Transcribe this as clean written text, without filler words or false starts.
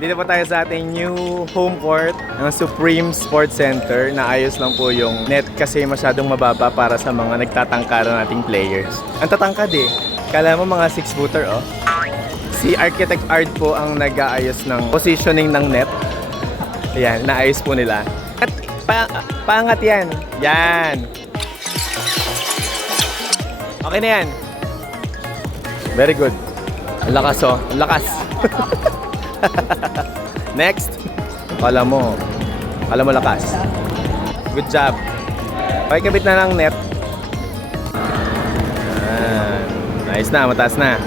Dito po tayo sa ating new home court ng Supreme Sports Center. Naayos lang po yung net kasi masyadong mababa para sa mga nagtatangkaran nating players. Ang tatangkad eh. Kala mo mga 6-footer oh. Si Architect Art po ang nag-aayos ng positioning ng net. Ayan, naayos po nila. At paangat yan. Yan. Okay na yan. Very good. Ang lakas oh. Ang lakas. Next. Kala mo lakas. Good job. Okay, kabit na ng net. Nice na, mataas na.